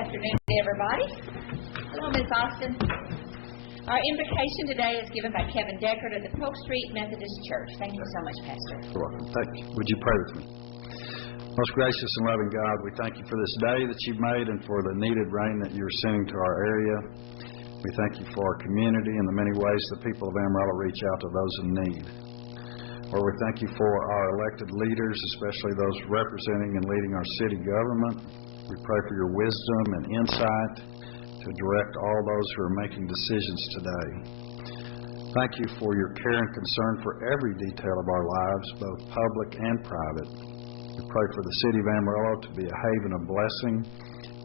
afternoon, everybody. Hello, Ms. Austin. Our invocation today is given by Kevin Deckard of the Polk Street Methodist Church. Thank you so much, Pastor. You're welcome. Thank you. Would you pray with me? Most gracious and loving God, we thank you for this day that you've made and for the needed rain that you're sending to our area. We thank you for our community and the many ways the people of Amarillo reach out to those in need. Lord, we thank you for our elected leaders, especially those representing and leading our city government. We pray for your wisdom and insight to direct all those who are making decisions today. Thank you for your care and concern for every detail of our lives, both public and private. We pray for the city of Amarillo to be a haven of blessing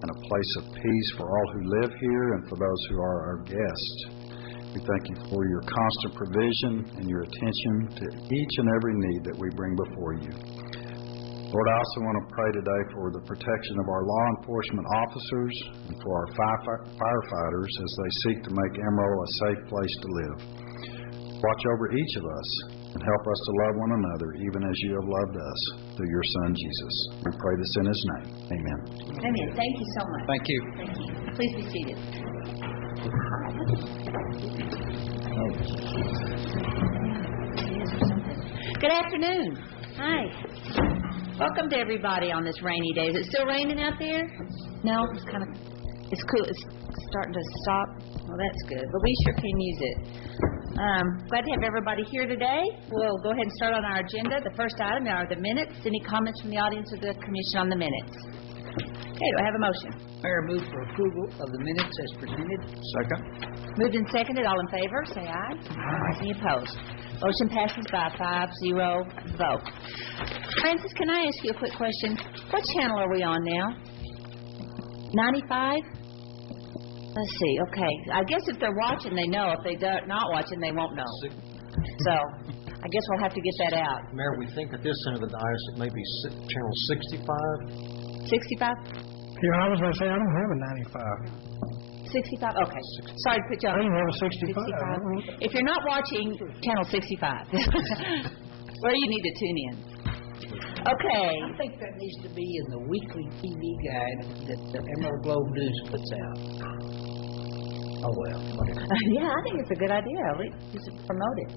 and a place of peace for all who live here and for those who are our guests. We thank you for your constant provision and your attention to each and every need that we bring before you. Lord, I also want to pray today for the protection of our law enforcement officers and for our firefighters as they seek to make Amarillo a safe place to live. Watch over each of us and help us to love one another even as you have loved us through your Son, Jesus. We pray this in his name. Amen. Amen. Thank you so much. Thank you. Thank you. Please be seated. Good afternoon. Hi. Welcome to everybody on this rainy day. Is it still raining out there? No? It's cool. It's starting to stop. Well, that's good. But we sure can use it. Glad to have everybody here today. We'll go ahead and start on our agenda. The first item are the minutes. Any comments from the audience or the commission on the minutes? Okay, do I have a motion? Mayor, move for approval of the minutes as presented. Second. Moved and seconded. All in favor, say aye. Aye. Any opposed? Motion passes by a 5-0 vote. Francis, can I ask you a quick question? What channel are we on now? 95? Let's see. Okay. I guess if they're watching, they know. If they're not watching, they won't know. So I guess we'll have to get that out. Mayor, we think at this end of the dais it may be channel 65. 65? Yeah, I was going to say, I don't have a 95. 65? Okay. Sorry to put you on. I don't have a 65. 65. If you're not watching, channel 65. Where you need to tune in. Okay. I think that needs to be in the weekly TV guide that the Emerald Globe News puts out. Oh, well. Yeah, I think it's a good idea. We just promote it.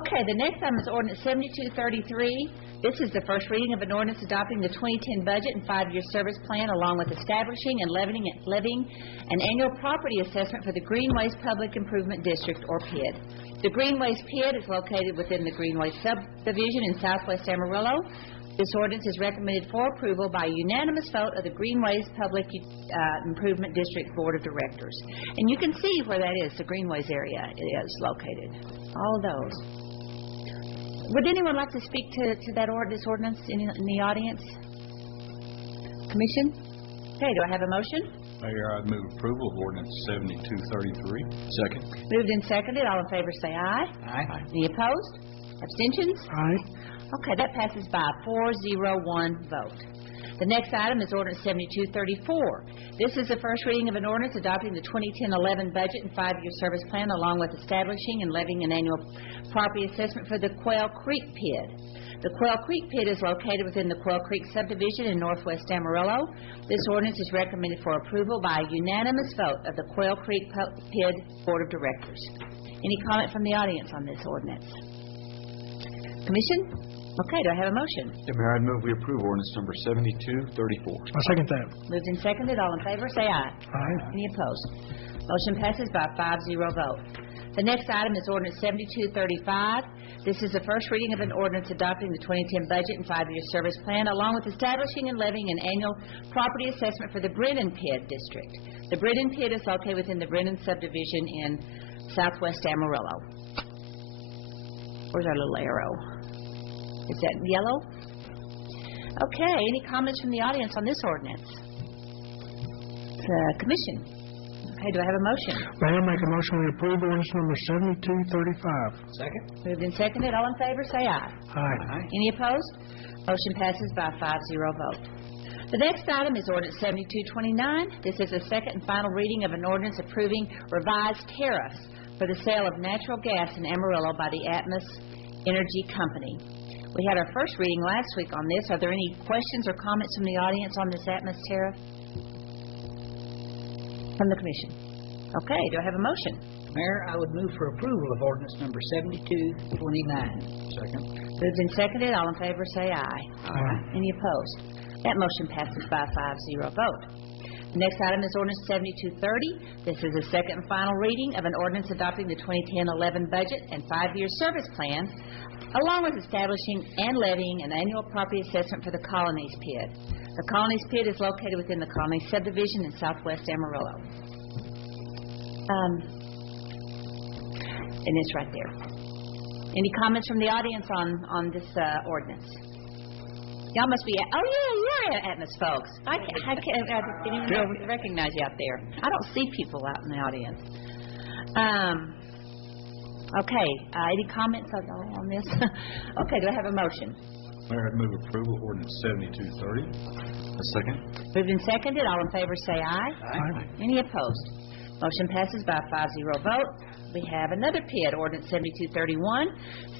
Okay, the next item is Ordinance 7233. This is the first reading of an ordinance adopting the 2010 budget and 5-year service plan, along with establishing and levying an annual property assessment for the Greenways Public Improvement District, or PID. The Greenways PID is located within the Greenways subdivision in southwest Amarillo. This ordinance is recommended for approval by a unanimous vote of the Greenways Public Improvement District Board of Directors. And you can see where that is, the Greenways area is located. All of those. Would anyone like to speak to this ordinance in the audience? Commission? Okay, do I have a motion? Mayor, I move approval of ordinance 7233. Second. Moved and seconded. All in favor say aye. Aye. Any opposed? Abstentions? Aye. Okay, that passes by a 4-0-1 vote. The next item is Ordinance 7234. This is the first reading of an ordinance adopting the 2010-11 budget and 5-year service plan, along with establishing and levying an annual property assessment for the Quail Creek PID. The Quail Creek PID is located within the Quail Creek subdivision in northwest Amarillo. This ordinance is recommended for approval by a unanimous vote of the Quail Creek PID Board of Directors. Any comment from the audience on this ordinance? Commission? Okay, do I have a motion? Mayor, I move we approve ordinance number 7234. I second that. Moved and seconded. All in favor, say aye. Aye. Any opposed? Motion passes by a 5-0 vote. The next item is Ordinance 7235. This is the first reading of an ordinance adopting the 2010 budget and 5-year service plan, along with establishing and levying an annual property assessment for the Brennan PID district. The Brennan PID is located within the Brennan subdivision in southwest Amarillo. Where's our little arrow? Is that yellow? Okay, any comments from the audience on this ordinance? Commission. Okay, do I have a motion? Mayor, make a motion we approve ordinance number 7235. Second. Moved and seconded. All in favor, say aye. Aye. Any opposed? Motion passes by a 5-0 vote. The next item is Ordinance 7229. This is the second and final reading of an ordinance approving revised tariffs for the sale of natural gas in Amarillo by the Atmos Energy Company. We had our first reading last week on this. Are there any questions or comments from the audience on this Atmos tariff? From the commission. Okay, do I have a motion? Mayor, I would move for approval of ordinance number 7229. Second. Moved and seconded. All in favor say aye. Aye. Any opposed? That motion passes by a 5-0 vote. The next item is ordinance 7230. This is the second and final reading of an ordinance adopting the 2010-11 budget and 5-year service plan, along with establishing and levying an annual property assessment for the Colonies Pit. The Colonies Pit is located within the Colonies subdivision in southwest Amarillo. And it's right there. Any comments from the audience on this ordinance? Y'all must be, you're Atmos folks. I can't even recognize you out there. I don't see people out in the audience. Okay, any comments on this? Okay, do I have a motion? Mayor, I'd move approval of ordinance 7230. A second. Moved and seconded. All in favor say aye. Aye. Any opposed? Motion passes by a 5-0 vote. We have another PID, Ordinance 7231,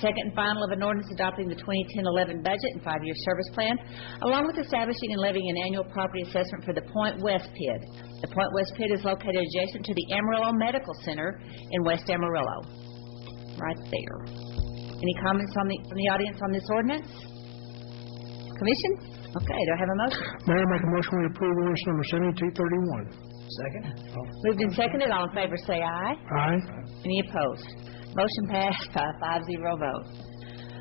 second and final of an ordinance adopting the 2010-11 budget and 5-year service plan, along with establishing and levying an annual property assessment for the Point West PID. The Point West PID is located adjacent to the Amarillo Medical Center in West Amarillo. Right there. Any comments from the audience on this ordinance? Commission? Okay, do I have a motion? Mayor, make a motion we approve ordinance number 7231. Second. Moved and seconded. All in favor say aye. Aye. Any opposed? Motion passed by a 5-0 vote.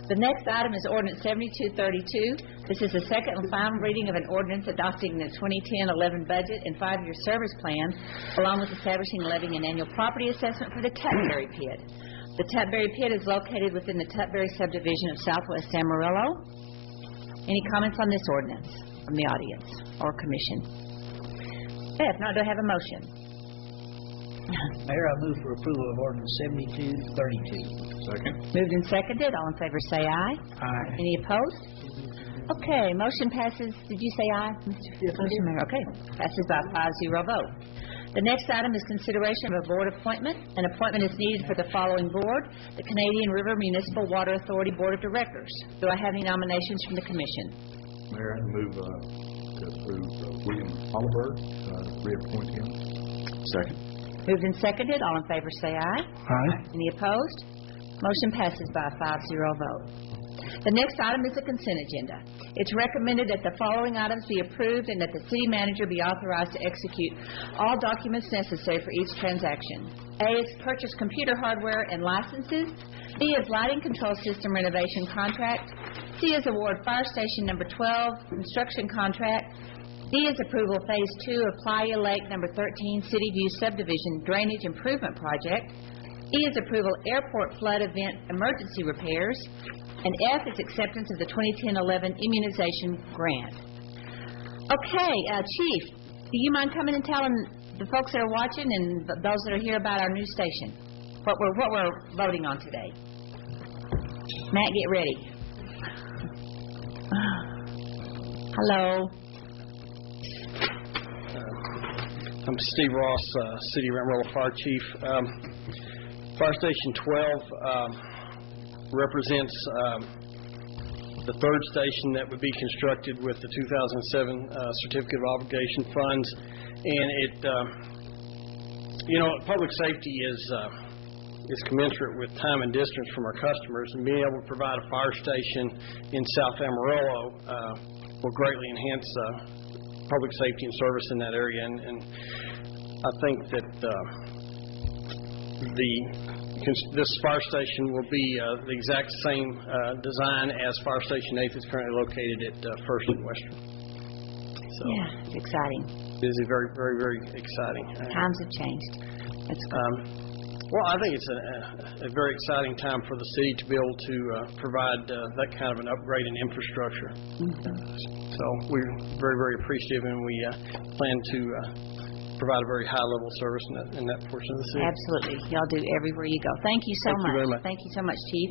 The next item is Ordinance 7232. This is the second and final reading of an ordinance adopting the 2010-11 budget and 5-year service plan, along with establishing and levying an annual property assessment for the Tutbury Pit. The Tutbury Pit is located within the Tutbury subdivision of southwest Amarillo. Any comments on this ordinance from the audience or commission? Okay, if not, do I have a motion? Mayor, I move for approval of ordinance 7232. Second. Moved and seconded. All in favor say aye. Aye. Any opposed? Okay, motion passes. Did you say aye, Mr. Yes, I did. Mayor? Okay, passes by a 5-0 vote. The next item is consideration of a board appointment. An appointment is needed for the following board: the Canadian River Municipal Water Authority Board of Directors. Do I have any nominations from the commission? Mayor, I move to approve William Oliver, reappoint him. Second. Moved and seconded. All in favor say aye. Aye. Any opposed? Motion passes by a 5-0 vote. The next item is the consent agenda. It's recommended that the following items be approved and that the city manager be authorized to execute all documents necessary for each transaction. A is purchase computer hardware and licenses. B is lighting control system renovation contract. C is award fire station number 12 construction contract. D is approval of Phase 2 of Playa Lake number 13 City View Subdivision Drainage Improvement Project. E is approval airport flood event emergency repairs. And F is acceptance of the 2010-11 immunization grant. Okay, Chief, do you mind coming and telling the folks that are watching and those that are here about our new station, what we're voting on today? Matt, get ready. Hello. I'm Steve Ross, City of Amarillo Fire Chief. Fire Station 12 represents the third station that would be constructed with the 2007 Certificate of Obligation funds, and it, public safety is commensurate with time and distance from our customers, and being able to provide a fire station in South Amarillo will greatly enhance public safety and service in that area, and I think that this fire station will be the exact same design as Fire Station 8 that's currently located at First and Western. So Yeah, it's exciting. it is very, very, very exciting. Times have changed. That's good. Well, I think it's a very exciting time for the city to be able to provide that kind of an upgrade in infrastructure. So we're very, very appreciative, and we plan to provide a very high level of service in that portion of the city. Absolutely. Y'all do everywhere you go. Thank you so Thank you very much. Thank you so much, Chief.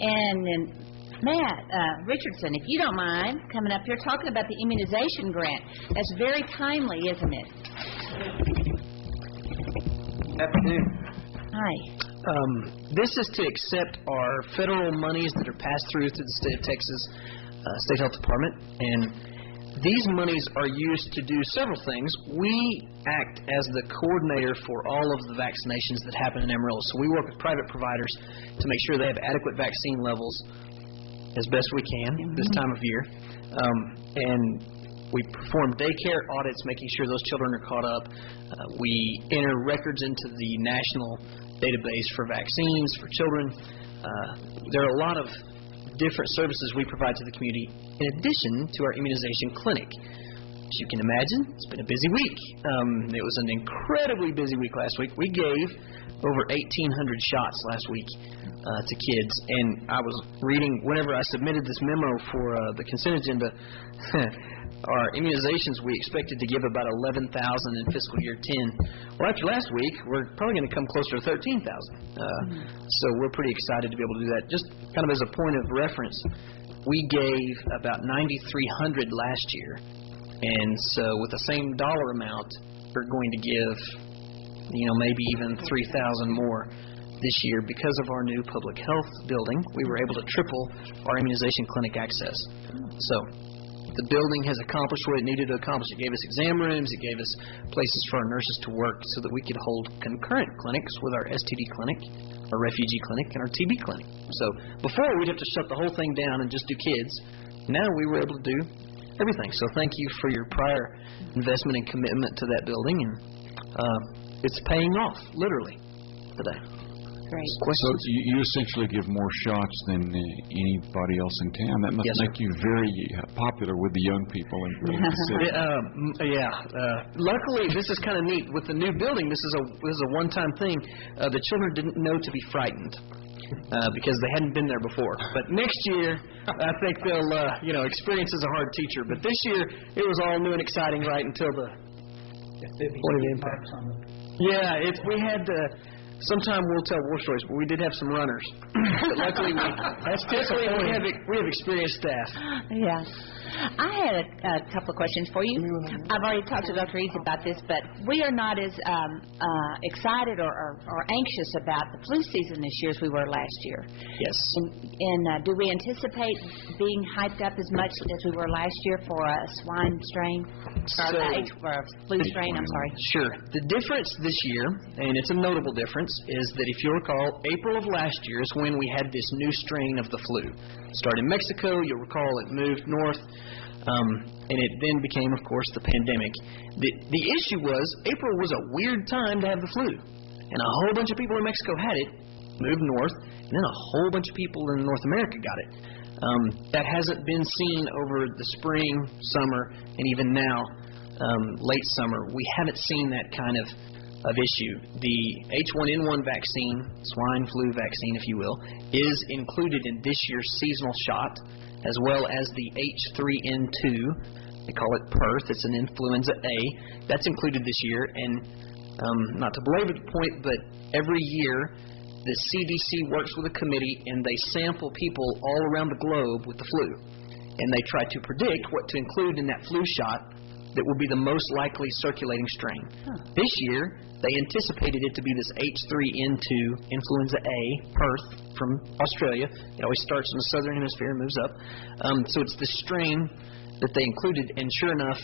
And then, Matt Richardson, if you don't mind coming up here talking about the immunization grant. That's very timely, isn't it? Afternoon. Hi. This is to accept our federal monies that are passed through to the state of Texas State Health Department, and These monies are used to do several things. We act as the coordinator for all of the vaccinations that happen in Amarillo. So we work with private providers to make sure they have adequate vaccine levels as best we can this time of year. And we perform daycare audits, making sure those children are caught up. We enter records into the national database for vaccines for children. There are a lot of different services we provide to the community in addition to our immunization clinic. As you can imagine, it's been a busy week. It was an incredibly busy week last week. We gave over 1,800 shots last week to kids, and I was reading, whenever I submitted this memo for the consent agenda, our immunizations, we expected to give about 11,000 in fiscal year 10. Well, after last week, we're probably going to come closer to 13,000. So we're pretty excited to be able to do that. Just kind of as a point of reference, we gave about 9,300 last year. And so with the same dollar amount, we're going to give, maybe even 3,000 more this year. Because of our new public health building, we were able to triple our immunization clinic access. So the building has accomplished what it needed to accomplish. It gave us exam rooms. It gave us places for our nurses to work so that we could hold concurrent clinics with our STD clinic, our refugee clinic, and our TB clinic. So before, we'd have to shut the whole thing down and just do kids. Now we were able to do everything. So thank you for your prior investment and commitment to that building. And it's paying off, literally, today. Great. So you essentially give more shots than anybody else in town. That must make you very popular with the young people in the city. Luckily, this is kind of neat. With the new building, this is a one-time thing. The children didn't know to be frightened because they hadn't been there before. But next year, I think they'll, experience is a hard teacher. But this year, it was all new and exciting right until the point of impact. Yeah, we had sometime we'll tell war stories, but we did have some runners. But luckily, we have experienced staff. Yeah. I had a couple of questions for you. I've already talked to Dr. Eads about this, but we are not as excited or anxious about the flu season this year as we were last year. Yes. And do we anticipate being hyped up as much as we were last year for a swine strain? Or a flu strain, I'm sorry. Sure. The difference this year, and it's a notable difference, is that if you'll recall, April of last year is when we had this new strain of the flu. It started in Mexico. You'll recall it moved north. And it then became, of course, the pandemic. The issue was April was a weird time to have the flu. And a whole bunch of people in Mexico had it, moved north, and then a whole bunch of people in North America got it. That hasn't been seen over the spring, summer, and even now, late summer. We haven't seen that kind of issue. The H1N1 vaccine, swine flu vaccine, if you will, is included in this year's seasonal shot, as well as the H3N2. They call it Perth. It's an influenza A. That's included this year. And not to belabor the point, but every year the CDC works with a committee and they sample people all around the globe with the flu. And they try to predict what to include in that flu shot that will be the most likely circulating strain. This year, they anticipated it to be this H3N2 influenza A, Perth, from Australia. It always starts in the southern hemisphere and moves up. So it's the strain that they included, and sure enough,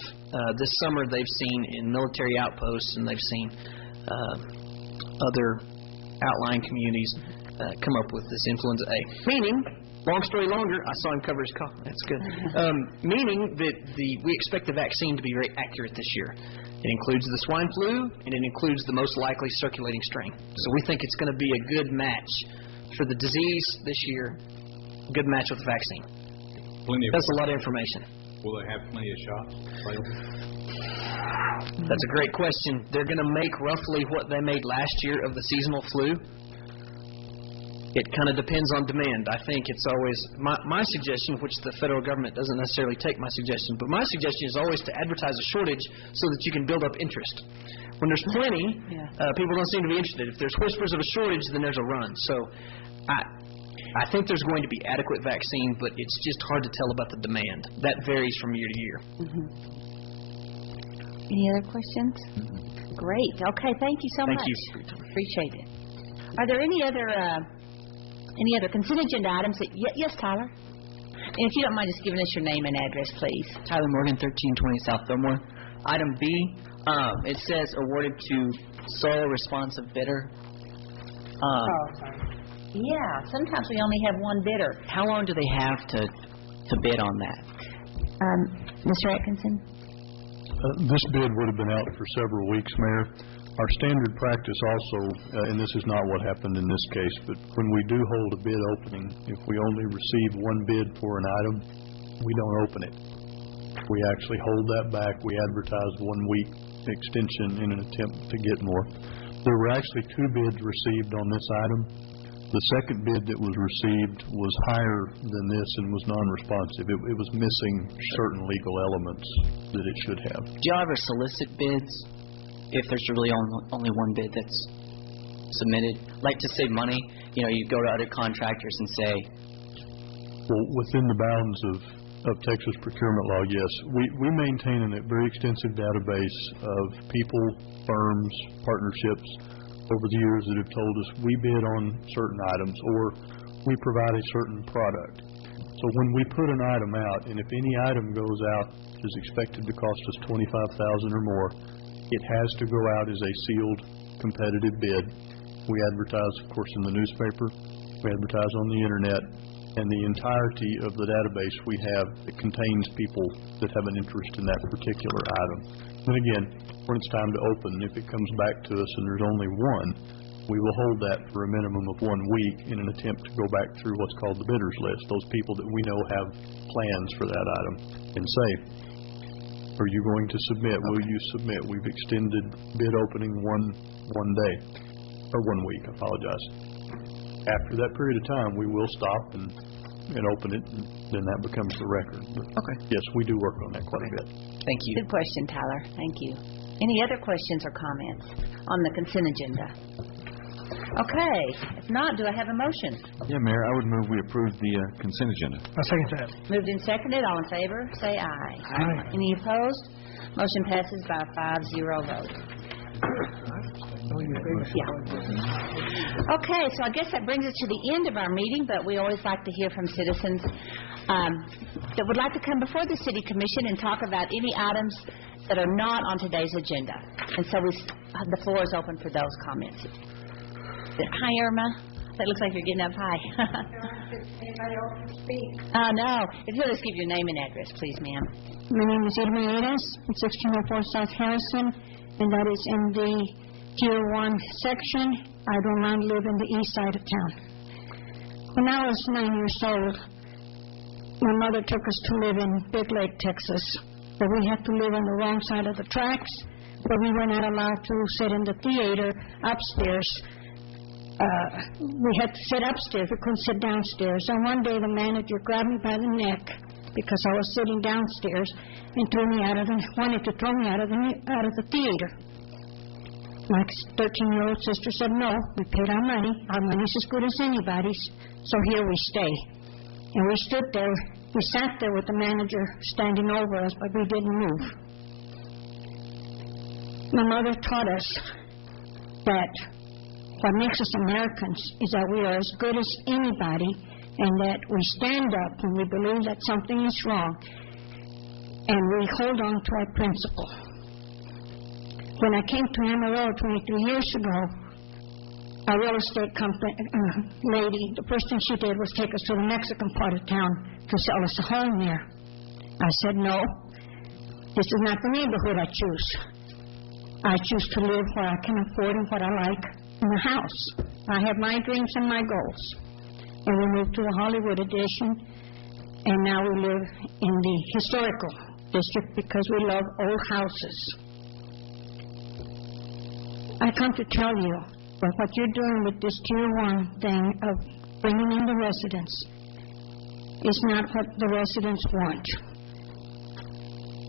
this summer they've seen in military outposts and they've seen other outlying communities come up with this influenza A. Meaning, long story longer, I saw him cover his cough. That's good. Meaning that we expect the vaccine to be very accurate this year. It includes the swine flu, and it includes the most likely circulating strain. So we think it's going to be a good match for the disease this year, good match with the vaccine. That's a lot of information. Will they have plenty of shots available? That's a great question. They're going to make roughly what they made last year of the seasonal flu. It kind of depends on demand. I think it's always my suggestion, which the federal government doesn't necessarily take my suggestion, but my suggestion is always to advertise a shortage so that you can build up interest. When there's plenty, people don't seem to be interested. If there's whispers of a shortage, then there's a run. So I think there's going to be adequate vaccine, but it's just hard to tell about the demand. That varies from year to year. Any other questions? Great. Okay, thank you so much. Thank you. Appreciate it. Are there any other consent agenda items that... Yes, Tyler? And if you don't mind just giving us your name and address, please. Tyler Morgan, 1320 South Fillmore. Item B, it says awarded to sole responsive bidder. Sorry. Yeah, sometimes we only have one bidder. How long do they have to bid on that? Mr. Atkinson? This bid would have been out for several weeks, Mayor. Our standard practice also, and this is not what happened in this case, but when we do hold a bid opening, if we only receive one bid for an item, we don't open it. We actually hold that back. We advertise 1 week extension in an attempt to get more. There were actually 2 bids received on this item. The second bid that was received was higher than this and was non-responsive. It was missing certain legal elements that it should have. Do y'all ever solicit bids if there's really only one bid that's submitted? Like to save money, you go to other contractors and say... Well, within the bounds of Texas procurement law, yes. We maintain a very extensive database of people, firms, partnerships over the years that have told us we bid on certain items or we provide a certain product. So when we put an item out, and if any item goes out is expected to cost us $25,000 or more, it has to go out as a sealed competitive bid. We advertise, of course, in the newspaper. We advertise on the internet. And the entirety of the database we have that contains people that have an interest in that particular item. And again, when it's time to open, if it comes back to us and there's only one, we will hold that for a minimum of 1 week in an attempt to go back through what's called the bidders list, those people that we know have plans for that item, and say, are you going to submit? Will you submit? We've extended bid opening one day, or 1 week, I apologize. After that period of time, we will stop and open it, and then that becomes the record. But okay. Yes, we do work on that quite a bit. Thank you. Good question, Tyler. Thank you. Any other questions or comments on the consent agenda? Okay. If not, do I have a motion? Yeah, Mayor, I would move we approve the consent agenda. I second that. Moved and seconded. All in favor, say aye. Aye. Any opposed? Motion passes by a 5-0 vote. Yeah. Okay, so I guess that brings us to the end of our meeting, but we always like to hear from citizens that would like to come before the City Commission and talk about any items that are not on today's agenda. And so the floor is open for those comments. Hi, Irma. That looks like you're getting up high. No. If you'll just give your name and address, please, ma'am. My name is Irma Eras, 1604 South Harrison, and that is in the Tier 1 section. I do not live in the east side of town. When I was 9 years old, my mother took us to live in Big Lake, Texas, but we had to live on the wrong side of the tracks, but we were not allowed to sit in the theater upstairs. We had to sit upstairs. We couldn't sit downstairs. And one day the manager grabbed me by the neck because I was sitting downstairs and wanted to throw me out of the theater. My 13-year-old sister said, no, we paid our money. Our money's as good as anybody's, so here we stay. And we stood there. We sat there with the manager standing over us, but we didn't move. My mother taught us that what makes us Americans is that we are as good as anybody and that we stand up when we believe that something is wrong and we hold on to our principle. When I came to Amarillo 23 years ago, a real estate company lady, the first thing she did was take us to the Mexican part of town to sell us a home there. I said, no, this is not the neighborhood I choose. I choose to live where I can afford and what I like in the house. I have my dreams and my goals. And we moved to the Hollywood edition, and now we live in the historical district because we love old houses. I come to tell you that what you're doing with this Tier 1 thing of bringing in the residents is not what the residents want.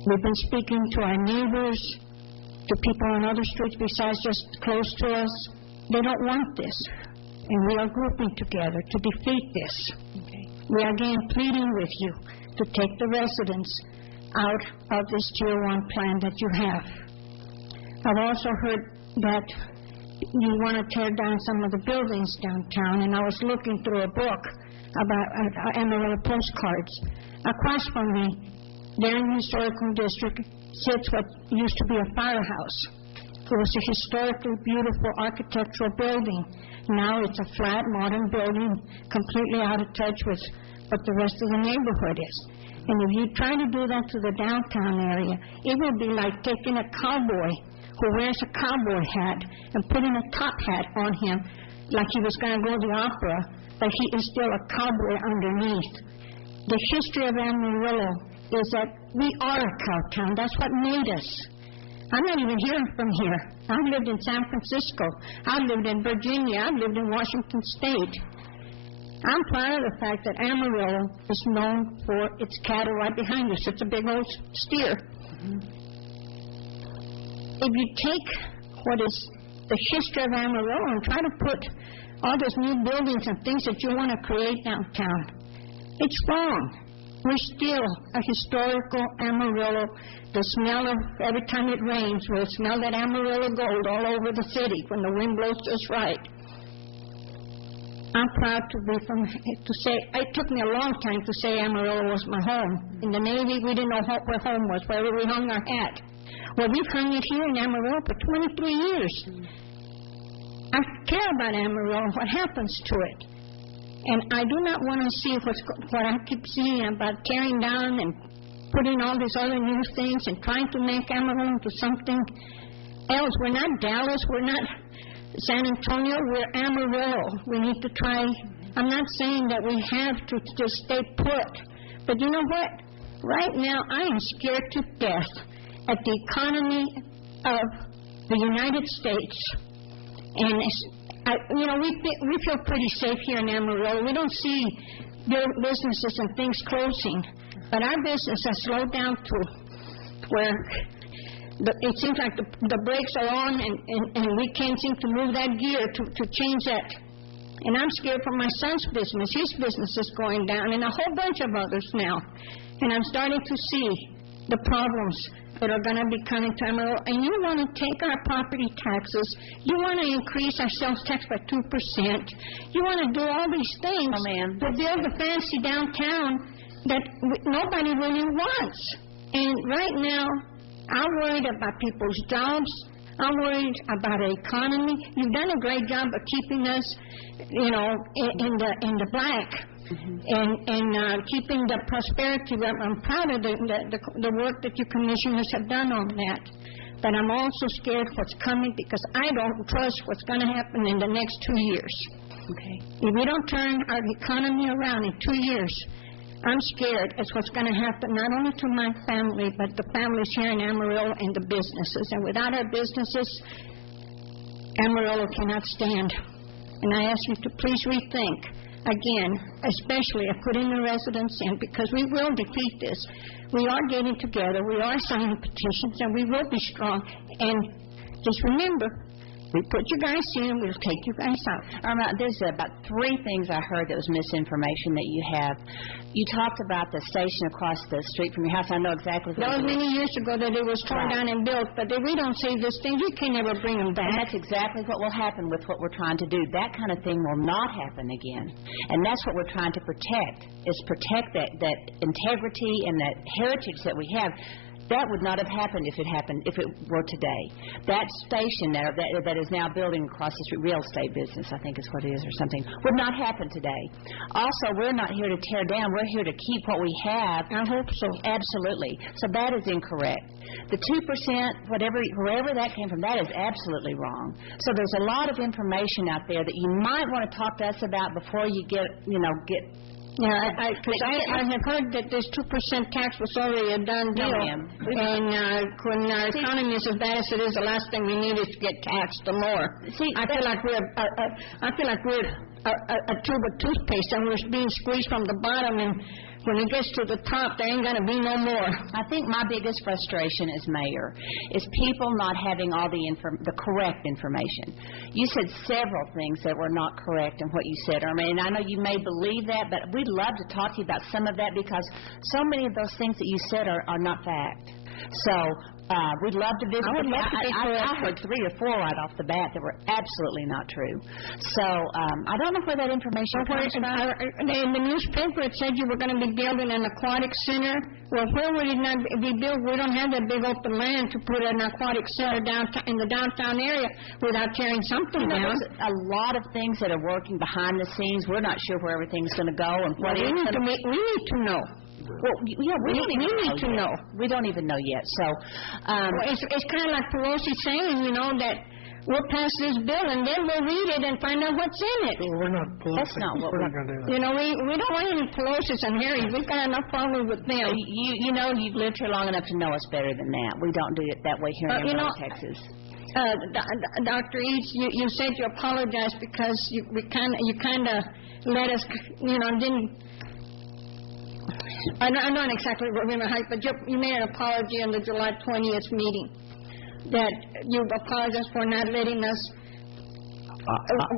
We've been speaking to our neighbors, to people on other streets besides just close to us. They don't want this, and we are grouping together to defeat this. Okay. We are again pleading with you to take the residents out of this Tier 1 plan that you have. I've also heard that you want to tear down some of the buildings downtown, and I was looking through a book about Amarillo postcards. Across from me, there in the historical district, sits what used to be a firehouse. It was a historically beautiful architectural building. Now it's a flat, modern building, completely out of touch with what the rest of the neighborhood is. And if you try to do that to the downtown area, it will be like taking a cowboy who wears a cowboy hat and putting a top hat on him like he was going to go to the opera, but he is still a cowboy underneath. The history of Amarillo is that we are a cow town. That's what made us. I'm not even from here. I've lived in San Francisco. I've lived in Virginia. I've lived in Washington State. I'm proud of the fact that Amarillo is known for its cattle right behind us. It's a big old steer. Mm-hmm. If you take what is the history of Amarillo and try to put all those new buildings and things that you want to create downtown, it's wrong. We're still a historical Amarillo. The smell of, every time it rains, we'll smell that Amarillo gold all over the city when the wind blows just right. I'm proud to say, it took me a long time to say Amarillo was my home. In the Navy, we didn't know where home was, wherever we hung our hat. Well, we've hung it here in Amarillo for 23 years. I care about Amarillo, what happens to it. And I do not want to see what I keep seeing about tearing down and putting all these other new things and trying to make Amarillo into something else. We're not Dallas, we're not San Antonio, we're Amarillo. We need to try. I'm not saying that we have to just stay put, but you know what? Right now, I am scared to death at the economy of the United States. And we feel pretty safe here in Amarillo. We don't see businesses and things closing, but our business has slowed down to where it seems like the brakes are on, and we can't seem to move that gear to change that. And I'm scared for my son's business. His business is going down, and a whole bunch of others now. And I'm starting to see the problems that are going to be coming to Amarillo. And you want to take our property taxes, you want to increase our sales tax by 2%, you want to do all these things to build a fancy downtown that nobody really wants. And right now, I'm worried about people's jobs. I'm worried about our economy. You've done a great job of keeping us, in the black. Mm-hmm. and keeping the prosperity. I'm proud of the work that you commissioners have done on that. But I'm also scared what's coming because I don't trust what's going to happen in the next 2 years. Okay. If we don't turn our economy around in 2 years, I'm scared it's what's going to happen not only to my family, but the families here in Amarillo and the businesses. And without our businesses, Amarillo cannot stand. And I ask you to please rethink. Again, especially putting the residents in, because we will defeat this. We are getting together, we are signing petitions, and we will be strong. And just remember, we put you guys in, we'll take you guys out. There's about 3 things I heard that was misinformation that you have. You talked about the station across the street from your house. I know exactly what that was many years ago that it was torn down and built, but if we don't save this thing, you can never bring them back. And that's exactly what will happen with what we're trying to do. That kind of thing will not happen again. And that's what we're trying to protect, is protect that integrity and that heritage that we have. That would not have happened if it were today. That station that is now building across the street, real estate business, I think is what it is, or something, would not happen today. Also, we're not here to tear down. We're here to keep what we have. I hope so. Absolutely. So that is incorrect. The 2%, wherever that came from, that is absolutely wrong. So there's a lot of information out there that you might want to talk to us about before you get. Yeah, because I have heard that this 2% tax was already a done deal. No, ma'am. And when our economy is as bad as it is, the last thing we need is to get taxed the more. I feel like we're a tube of toothpaste and we're being squeezed from the bottom, and when it gets to the top, there ain't going to be no more. I think my biggest frustration as mayor is people not having all the correct information. You said several things that were not correct in what you said, Irma, and I know you may believe that, but we'd love to talk to you about some of that because so many of those things that you said are not fact. So We'd love to visit. I would love to visit. I heard 3 or 4 right off the bat that were absolutely not true. So I don't know where that information comes from. In the newspaper, it said you were going to be building an aquatic center. Well, where would it not be built? We don't have that big open land to put an aquatic center downtown in the downtown area without tearing something down. There's a lot of things that are working behind the scenes. We're not sure where everything's going to go and what we need to know. Well, yeah, we need to know. We don't even know yet. So it's kind of like Pelosi saying, that we'll pass this bill and then we'll read it and find out what's in it. Well, we're not Pelosi. That's not what we're not going to do that. We don't want any Pelosi's and Harrys. We've got enough problems with them. You've lived here long enough to know us better than that. We don't do it that way here in Amarillo, Texas. Dr. Eads, you said you apologized because you kind of let us, didn't. I'm not exactly remember how, but you made an apology on the July 20th meeting that you apologized for not letting us.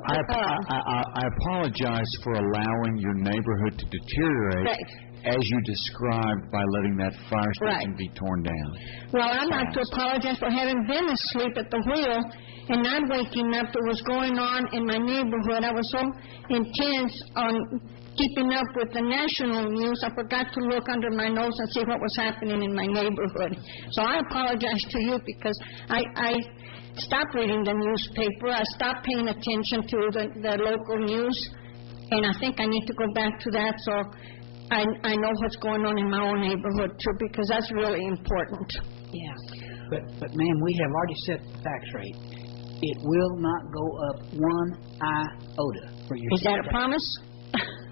I apologize for allowing your neighborhood to deteriorate. Right. As you described, by letting that fire station be torn down. Well, I'd like to apologize for having been asleep at the wheel and not waking up to what's going on in my neighborhood. I was so intense on keeping up with the national news, I forgot to look under my nose and see what was happening in my neighborhood. So I apologize to you because I stopped reading the newspaper. I stopped paying attention to the local news, and I think I need to go back to that so I know what's going on in my own neighborhood, too, because that's really important. Yeah. But ma'am, we have already set the tax rate. It will not go up 1 iota for your. Is that a promise?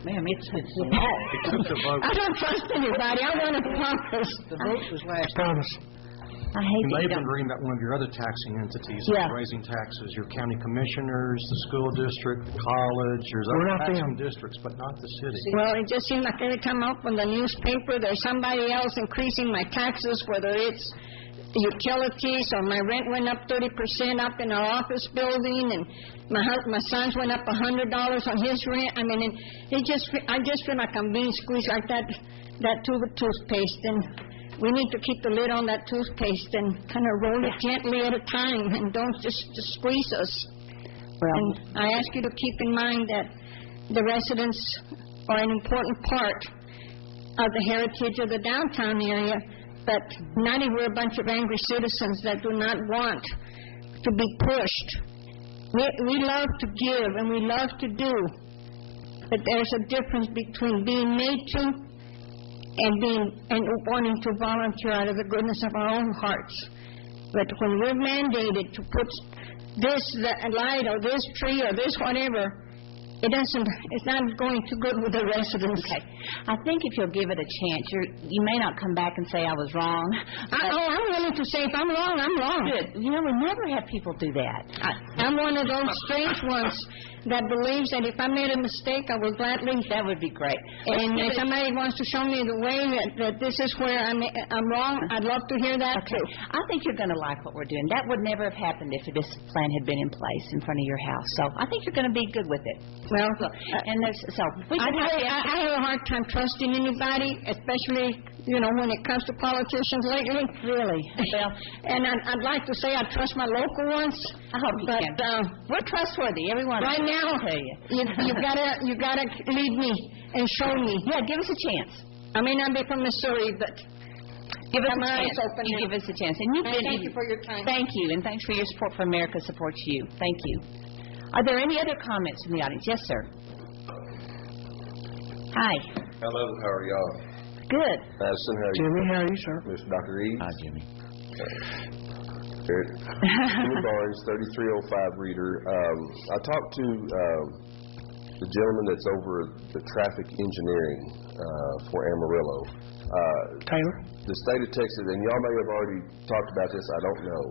Ma'am, it's the law. I don't trust anybody. I want a promise. The vote was last. Promise. I hate You may that have been reading about one of your other taxing entities Yeah. that's raising taxes, your county commissioners, the school district, the college, there's We're other not taxing them. districts, but not the city. Well, it just seems like every time I open the newspaper, there's somebody else increasing my taxes, whether it's utilities or my rent went up 30% up in our office building, and my son's went up $100 on his rent. I mean, I just feel like I'm being squeezed like that tube of toothpaste, and we need to keep the lid on that toothpaste and kind of roll it gently at a time, and don't just squeeze us. Well, and I ask you to keep in mind that the residents are an important part of the heritage of the downtown area, but not even a bunch of angry citizens that do not want to be pushed. We love to give and we love to do, but there's a difference between being made to and wanting to volunteer out of the goodness of our own hearts. But when we're mandated to put this light or this tree or this whatever, it's not going too good with the residents. Okay. I think if you'll give it a chance, you may not come back and say I was wrong. I'm willing to say if I'm wrong, I'm wrong. Good. We never have people do that. I'm one of those strange ones that believes that if I made a mistake, I will gladly. That would be great. And if somebody wants to show me the way that this is where I'm wrong, I'd love to hear that too. I think you're going to like what we're doing. That would never have happened if this plan had been in place in front of your house. So I think you're going to be good with it. Well, and I have a hard time trusting anybody, especially when it comes to politicians lately. Really? Well, and I'd like to say I trust my local ones. I hope you can. We're trustworthy, everyone. Right now, I'll tell you. You gotta lead me and show me. Yeah, give us a chance. I may not be from Missouri, but give us a chance. You give us a chance. And thank you for your time. Thank you, and thanks for your support for America supports you. Thank you. Are there any other comments from the audience? Yes, sir. Hi. Hello, how are y'all? Good. Madison, how are you? Jimmy, how are you, sir? Mr. Dr. Eads. Hi, Jimmy. Jimmy Barnes, 3305 reader. I talked to the gentleman that's over the traffic engineering for Amarillo. Taylor? The state of Texas, and y'all may have already talked about this, I don't know,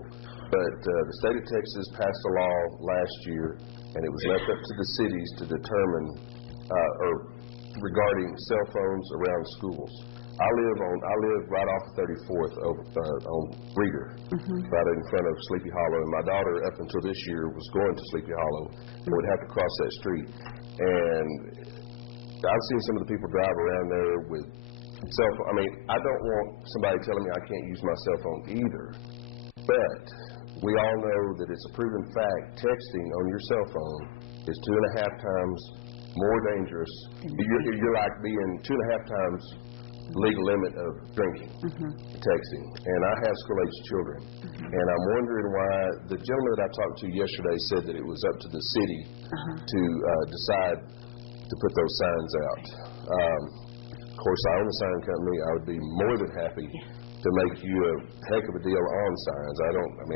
but the state of Texas passed a law last year, and it was left up to the cities to determine, regarding cell phones around schools. I live right off of 34th on Reeder, right in front of Sleepy Hollow, and my daughter up until this year was going to Sleepy Hollow and would have to cross that street. And I've seen some of the people drive around there with cell phone. I mean, I don't want somebody telling me I can't use my cell phone either. But we all know that it's a proven fact, texting on your cell phone is 2.5 times more dangerous. You're like being 2.5 times legal limit of drinking, texting. And I have school-age children. And I'm wondering why the gentleman that I talked to yesterday said that it was up to the city to decide to put those signs out. Of course, I own a sign company. I would be more than happy to make you a heck of a deal on signs.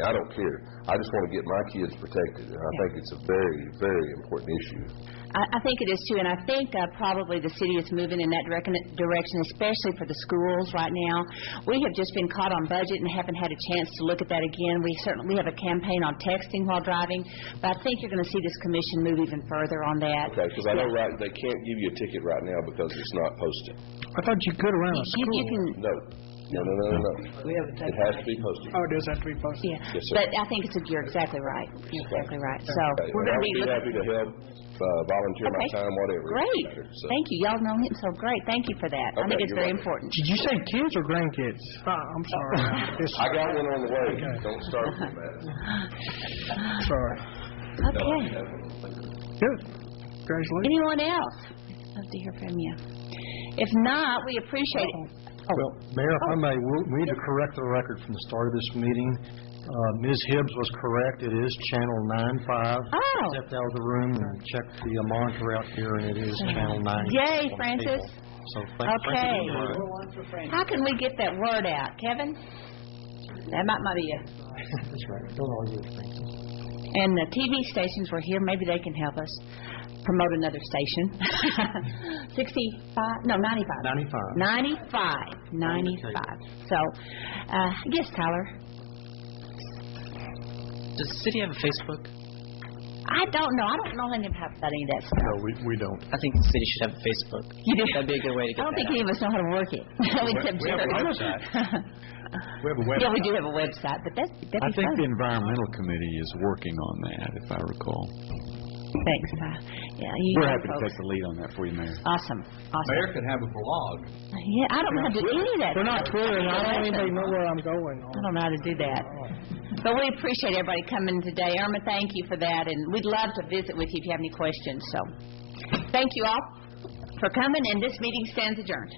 I don't care. I just want to get my kids protected, and I think it's a very, very important issue. I think it is too, and I think probably the city is moving in that direction, especially for the schools right now. We have just been caught on budget and haven't had a chance to look at that again. We have a campaign on texting while driving, but I think you're going to see this commission move even further on that. Okay, because I know they can't give you a ticket right now because it's not posted. I thought you could around a school. You can. No. We have a It has to be posted. Oh, it does have to be posted? Yeah, Yes, sir. but I think you're exactly right. You're exactly right. So Okay, we're and going to be I would be happy to help, volunteer my time, whatever. Great. So. Thank you. Y'all know him so great. Thank you for that. I think it's very important. Did you say kids or grandkids? I'm sorry. I got one on the way. Okay. Don't start with that. Sorry. Okay. Good. Congratulations. Anyone else? Love to hear from you. If not, we appreciate it. Well, Mayor, if I may, we need to correct the record from the start of this meeting. Ms. Hibbs was correct. It is channel 95. Oh. Stepped out of the room and checked the monitor out here, and it is channel 90. Yay, Francis. So Okay. How can we get that word out? Kevin? That might be it. That's right. Don't argue with Francis. And the TV stations were here. Maybe they can help us promote another station. 65? No, 95. 95. So, yes, Tyler. Does the city have a Facebook? I don't know. I don't know anything about any of that stuff. No, we don't. I think the city should have a Facebook. You do? That'd be a good way to get I don't that think any of us know how to work it. We have a website. We have a website. Yeah, we do have a website, but that'd be I think fun. the environmental committee is working on that, if I recall. Thanks, Ty. Yeah, We're happy to take the lead on that for you, Mayor. Awesome. Mayor could have a blog. Yeah, I don't know how to do any of that. We're not Twitter, and I don't even know where I'm going. I don't know how to do that. But we appreciate everybody coming today. Irma, thank you for that, and we'd love to visit with you if you have any questions. So thank you all for coming, and this meeting stands adjourned.